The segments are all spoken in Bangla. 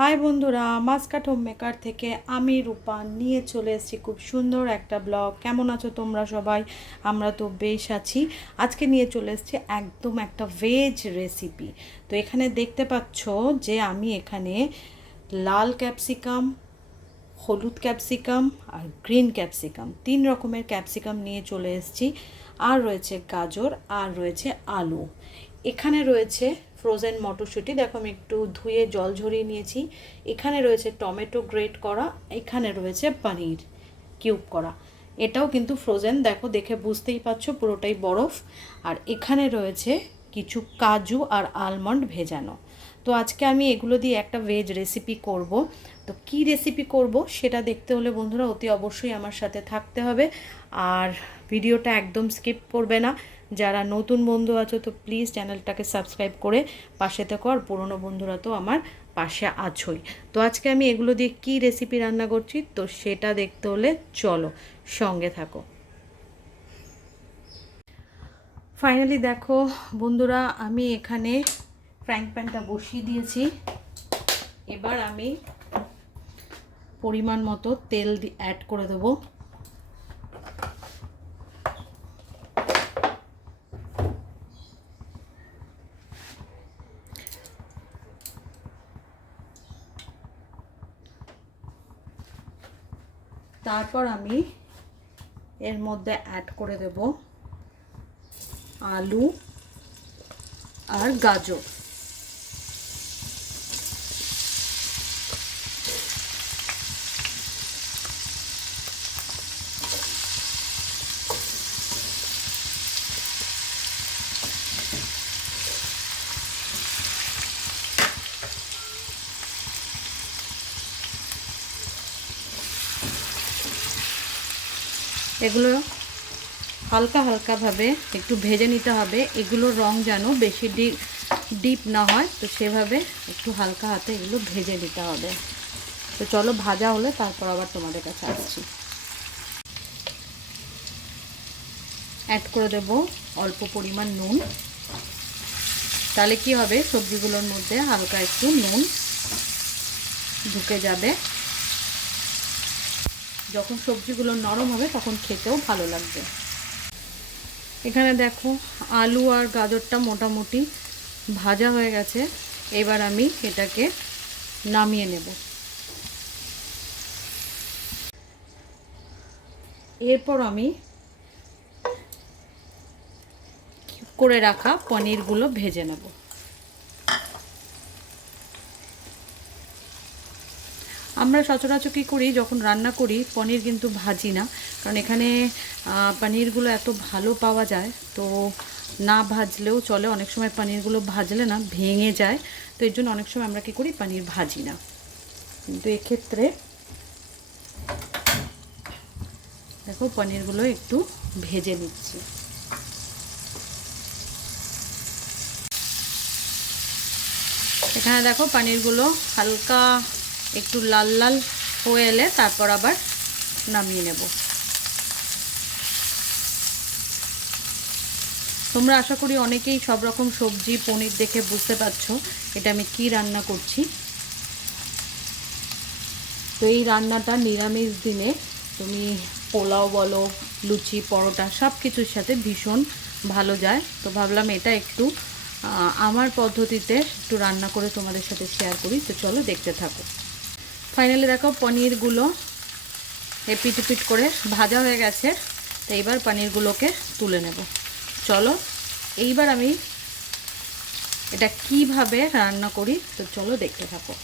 হাই বন্ধুরা, মাসকাট হোম মেকার থেকে আমি রূপা নিয়ে চলে এসেছি খুব সুন্দর একটা ব্লগ। কেমন আছো তোমরা সবাই? আমরা তো বেশ আছি। আজকে নিয়ে চলে এসেছি একদম একটা ভেজ রেসিপি। তো এখানে দেখতে পাচ্ছ যে আমি এখানে লাল ক্যাপসিকাম, হলুদ ক্যাপসিকাম আর গ্রিন ক্যাপসিকাম, 3 রকমের ক্যাপসিকাম নিয়ে চলে এসেছি। আর রয়েছে গাজর, আর রয়েছে আলু। এখানে রয়েছে ফ্রোজেন মটরশুঁটি, দেখো আমি একটু ধুয়ে জল ঝরিয়ে নিয়েছি। এখানে রয়েছে টমেটো গ্রেট করা, এখানে রয়েছে পনির কিউব করা, এটাও কিন্তু ফ্রোজেন, দেখো দেখে বুঝতেই পারছো পুরোটাই বরফ। আর এখানে রয়েছে কিছু কাজু আর আলমন্ড ভেজানো। তো আজকে আমি এগুলো দিয়ে একটা ভেজ রেসিপি করব। তো কী রেসিপি করব সেটা দেখতে হলে বন্ধুরা অতি অবশ্যই আমার সাথে থাকতে হবে। আর ভিডিওটা একদম স্কিপ করবে না। যারা নতুন বন্ধু আছো তো প্লিজ চ্যানেলটাকে সাবস্ক্রাইব করে পাশে থেকো, আর পুরনো বন্ধুরা তো আমার পাশে আছোই। তো আজকে আমি এগুলো দিয়ে কী রেসিপি রান্না করছি তো সেটা দেখতে হলে চলো সঙ্গে থাকো। ফাইনালি দেখো বন্ধুরা, আমি এখানে ফ্রাইং প্যানটা বসিয়ে দিয়েছি। এবার আমি পরিমাণ মতো তেল অ্যাড করে দেবো। তারপর আমি এর মধ্যে অ্যাড করে দেব আলু আর গাজর। এগুলো হালকা হালকাভাবে একটু ভেজে নিতে হবে। এগুলোর রং যেন বেশি ডিপ না হয়, তো সেভাবে একটু হালকা হাতে এগুলো ভেজে নিতে হবে। তো চলো ভাজা হলে তারপর আবার তোমাদের কাছে আসছি। অ্যাড করে দেব অল্প পরিমাণ নুন। তাহলে কি হবে, সবজিগুলোর মধ্যে হালকা একটু নুন ঢুকে যাবে। যখন সবজিগুলো নরম হবে তখন খেতেও ভালো লাগবে। এখানে দেখো আলু আর গাজরটা মোটামুটি ভাজা হয়ে গেছে। এবার আমি এটাকে নামিয়ে নেব। এরপর আমি করে রাখা পনিরগুলো ভেজে নেব। আমরা সচরাচর কী করি, যখন রান্না করি পনির কিন্তু ভাজি না, কারণ এখানে পনিরগুলো এত ভালো পাওয়া যায়, তো না ভাজলেও চলে। অনেক সময় পনিরগুলো ভাজলে না ভেঙে যায়, তো এর জন্য অনেক সময় আমরা কী করি, পনির ভাজি না। কিন্তু এক্ষেত্রে দেখো পনিরগুলো একটু ভেজে নিচ্ছি। এখানে দেখো পনিরগুলো হালকা একটু লাল লাল হয়ে এলে তারপর আবার নামিয়ে নেব। তোমরা আশা করি অনেকেই সব রকম সবজি পনির দেখে বুঝতে পারছো এটা আমি কি রান্না করছি। তো এই রান্নাটা নিরামিষ দিনে তুমি পোলাও বলো, লুচি, পরোটা সব কিছুর সাথে ভীষণ ভালো যায়। তো ভাবলাম এটা একটু আমার পদ্ধতিতে একটু রান্না করে তোমাদের সাথে শেয়ার করি। তো চলো দেখতে থাকো। ফাইনালি দেখো পনিরগুলো এপিট এপিট করে ভাজা হয়ে গেছে। তো এইবার পনিরগুলোকে তুলে নেব। চলো এইবার আমি এটা কিভাবে রান্না করি তো চলো দেখতে থাকো।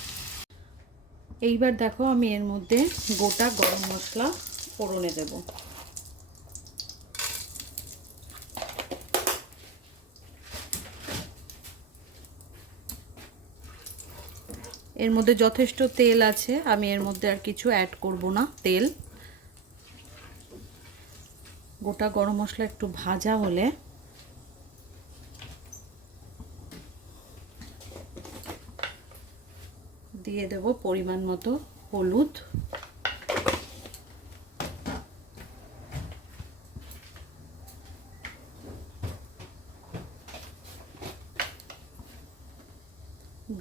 এইবার দেখো আমি এর মধ্যে গোটা গরম মশলা ফোড়নে দেব। এর মধ্যে যথেষ্ট তেল আছে, আমি এর মধ্যে আর কিছু অ্যাড করব না। তেল, গোটা গরম মশলা একটু ভাজা হলে দিয়ে দেব পরিমাণ মতো হলুদ,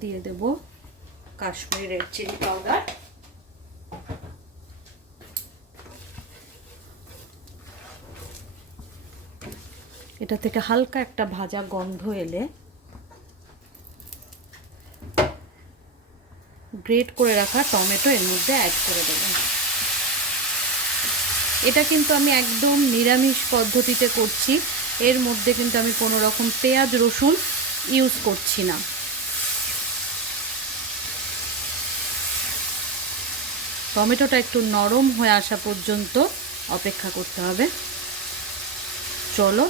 দিয়ে দেব কাশ্মীরি রেড চিলি পাউডার, এটা থেকে হালকা একটা ভাজা গন্ধ এলে গ্রেট করে রাখা টমেটো এর মধ্যে অ্যাড করে দেব। এটা কিন্তু আমি একদম নিরামিষ পদ্ধতিতে করছি, এর মধ্যে কিন্তু আমি কোনো রকম পেঁয়াজ রসুন ইউজ করছি না। টমেটোটা একটু নরম হয়ে আসা পর্যন্ত অপেক্ষা করতে হবে। চলো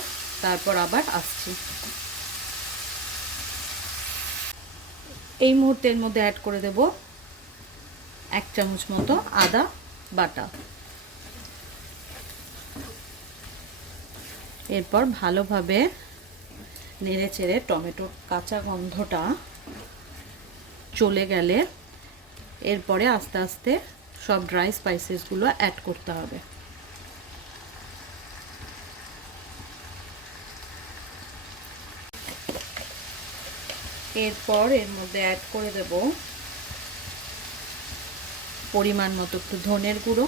তারপর আবার আসছি। এই মুহূর্তের মধ্যে অ্যাড করে দেব 1 চামচ মতো আদা বাটা। এরপর ভালোভাবে নেড়ে চেড়ে টমেটোর কাঁচা গন্ধটা চলে গেলে এরপরে আস্তে আস্তে সব ড্রাই স্পাইসেসগুলো অ্যাড করতে হবে। এরপর এর মধ্যে অ্যাড করে দেব পরিমাণ মতো একটু ধনের গুঁড়ো,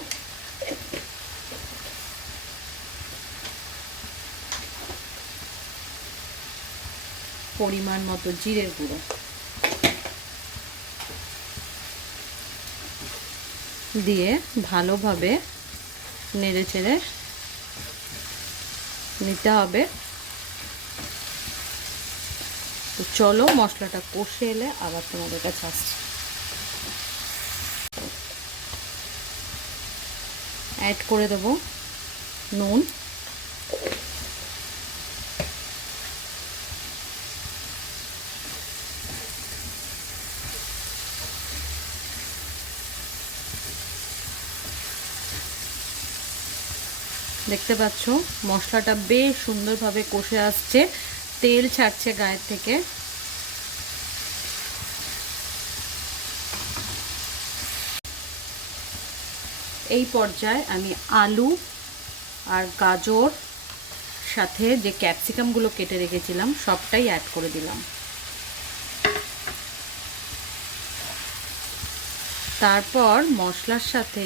পরিমাণ মতো জিরের গুঁড়ো দিয়ে ভালোভাবে নেড়ে চেড়ে নিতে হবে। তো চলো মশলাটা কষে এলে আবার তোমাদের কাছে আসছি। অ্যাড করে দেব নুন, দেখতে পাচ্ছ মশলাটা বেশ সুন্দরভাবে কষে আসছে, তেল ছাড়ছে গায়ের থেকে। এই পর্যায়ে আমি আলু আর গাজর সাথে যে ক্যাপসিকামগুলো কেটে রেখেছিলাম সবটাই অ্যাড করে দিলাম। তারপর মশলার সাথে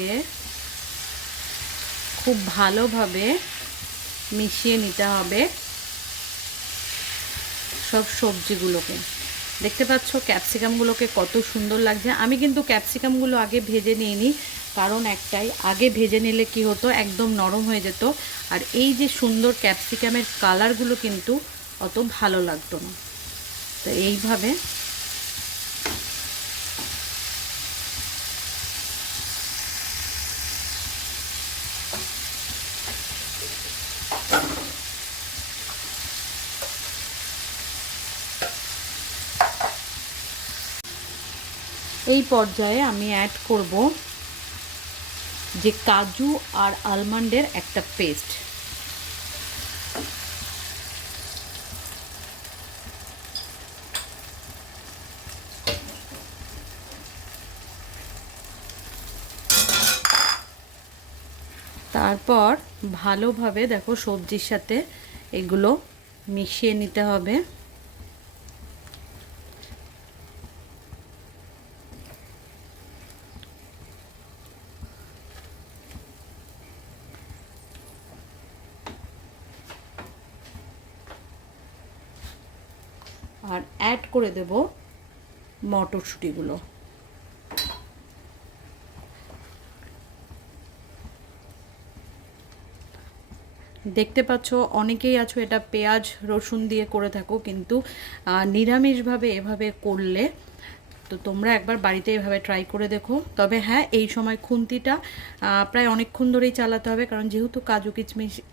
খুব ভালোভাবে মিশিয়ে নিতে হবে সব সবজিগুলোকে। দেখতে পাচ্ছ ক্যাপসিকামগুলোকে কত সুন্দর লাগছে। আমি কিন্তু ক্যাপসিকামগুলো আগে ভেজে নিইনি, কারণ একটাই, আগে ভেজে নিলে কি হতো একদম নরম হয়ে যেত, আর এই যে সুন্দর ক্যাপসিকামের কালারগুলো কিন্তু অত ভালো লাগতো না। তো এইভাবে এই পর্যায়ে আমি অ্যাড করব যে কাজু আর আলমন্ডের একটা পেস্ট। তারপর ভালোভাবে দেখো সবজির সাথে এগুলো মিশিয়ে নিতে হবে। আর অ্যাড করে দেব মটরশুঁটিগুলো। দেখতে পাচ্ছ অনেকেই আছো এটা পেঁয়াজ রসুন দিয়ে করে থাকো, কিন্তু নিরামিষভাবে এভাবে করলে তো তোমরা একবার বাড়িতে এভাবে ট্রাই করে দেখো। তবে হ্যাঁ, এই সময় খুন্তিটা প্রায় অনেকক্ষণ ধরেই চালাতে হবে, কারণ যেহেতু কাজু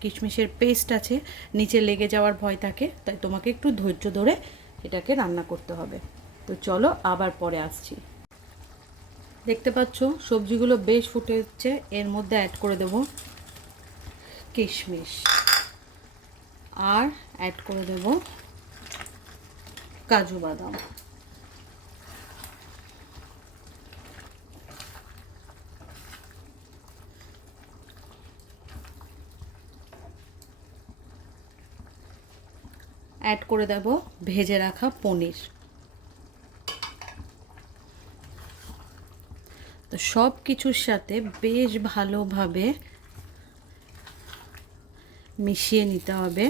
কিশমিশের পেস্ট আছে নিচে লেগে যাওয়ার ভয় থাকে, তাই তোমাকে একটু ধৈর্য ধরে এটাকে রান্না করতে হবে। তো চলো আবার পরে আসছি। দেখতে পাচ্ছ সবজিগুলো বেশ ফুটে হচ্ছে, এর মধ্যে অ্যাড করে দেব কিশমিশ আর অ্যাড করে দেব কাজু বাদাম। অ্যাড করে দেব ভেজে রাখা পনির। তো সব কিছুর সাথে বেশ ভালোভাবে মিশিয়ে নিতে হবে।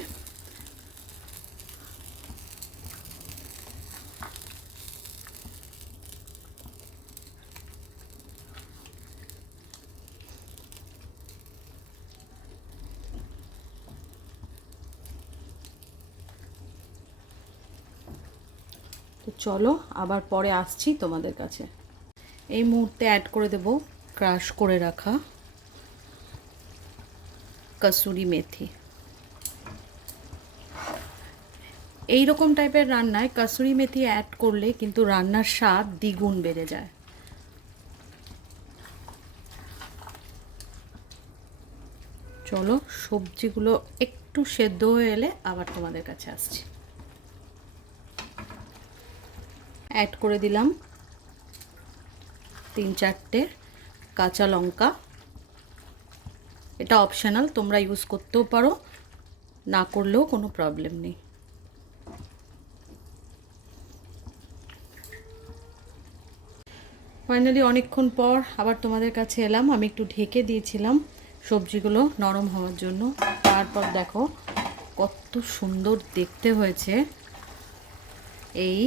তো চলো আবার পরে আসছি তোমাদের কাছে। এই মুহূর্তে অ্যাড করে দেব ক্রাশ করে রাখা কসুরি মেথি। এই রকম টাইপের রান্নায় কসুরি মেথি অ্যাড করলে কিন্তু রান্নার স্বাদ দ্বিগুণ বেড়ে যায়। চলো সবজিগুলো একটু সেদ্ধ হয়ে এলে আবার তোমাদের কাছে আসছি। অ্যাড করে দিলাম 3-4টে কাঁচা লঙ্কা। এটা অপশনাল, তোমরা ইউজ করতেও পারো, না করলেও কোনো প্রবলেম নেই। ফাইনালি অনেকক্ষণ পর আবার তোমাদের কাছে এলাম। আমি একটু ঢেকে দিয়েছিলাম সবজিগুলো নরম হওয়ার জন্য। তারপর দেখো কত সুন্দর দেখতে হয়েছে। এই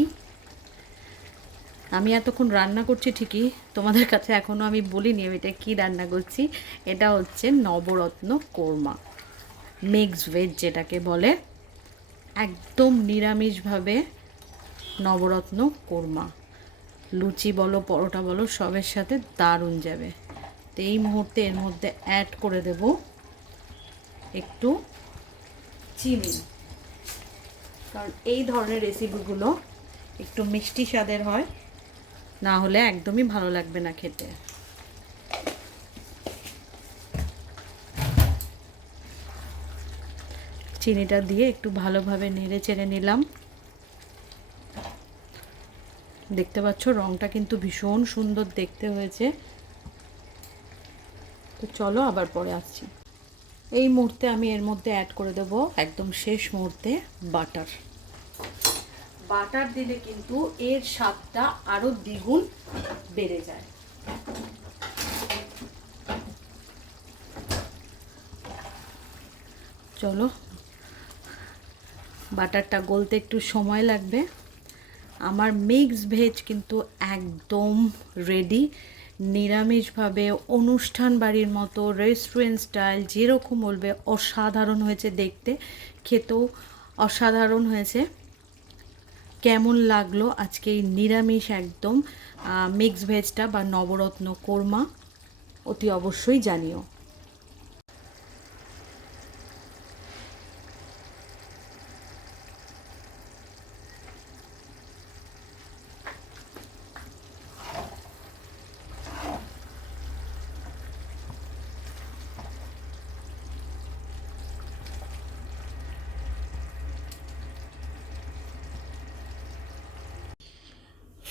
আমি এতক্ষণ রান্না করছি ঠিকই, তোমাদের কাছে এখনও আমি বলিনি আমি এটা কী রান্না করছি। এটা হচ্ছে নবরত্ন কোরমা, মিক্স ভেজ যেটাকে বলে, একদম নিরামিষভাবে নবরত্ন কোরমা। লুচি বলো পরোটা বলো সবের সাথে দারুণ যাবে। তো এই মুহূর্তে এর মধ্যে অ্যাড করে দেব একটু চিনি, কারণ এই ধরনের রেসিপিগুলো একটু মিষ্টি স্বাদের হয়, না হলে একদমই ভালো লাগবে না খেতে। চিনিটা দিয়ে একটু ভালোভাবে নেড়ে চেড়ে নিলাম। দেখতে পাচ্ছ রঙটা কিন্তু ভীষণ সুন্দর দেখতে হয়েছে। তো চলো আবার পরে আসছি। এই মুহূর্তে আমি এর মধ্যে অ্যাড করে দেব একদম শেষ মুহূর্তে বাটার। বাটার দিলে কিন্তু এর স্বাদটা আরো দ্বিগুণ বেড়ে যায়। চলো বাটারটা গলতে একটু সময় লাগবে। আমার মিক্স ভেজ কিন্তু একদম রেডি। নিরামিষভাবে অনুষ্ঠান বাড়ির মতো রেস্টুরেন্ট স্টাইল যেরকম বলবে অসাধারণ হয়েছে দেখতে, খেতেও অসাধারণ হয়েছে। কেমন লাগলো আজকে এই নিরামিষ একদম মিক্স ভেজটা বা নবরত্ন কোরমা, অতি অবশ্যই জানিও।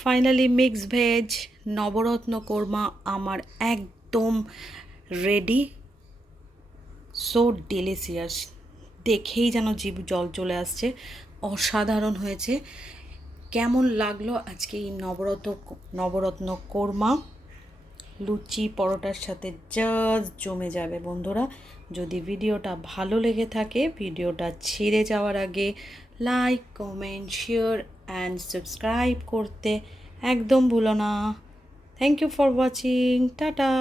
ফাইনালি মিক্স ভেজ নবরত্ন কোরমা আমার একদম রেডি। সো ডেলিশিয়াস, দেখেই যেন জিভ জল চলে আসছে। অসাধারণ হয়েছে। কেমন লাগলো আজকে এই নবরত্ন কোরমা? লুচি পরোটার সাথে জাস্ট জমে যাবে বন্ধুরা। যদি ভিডিওটা ভালো লেগে থাকে ভিডিওটা ছেড়ে যাওয়ার আগে like comment share and subscribe করতে একদম ভুলো না। Thank you for watching, tata.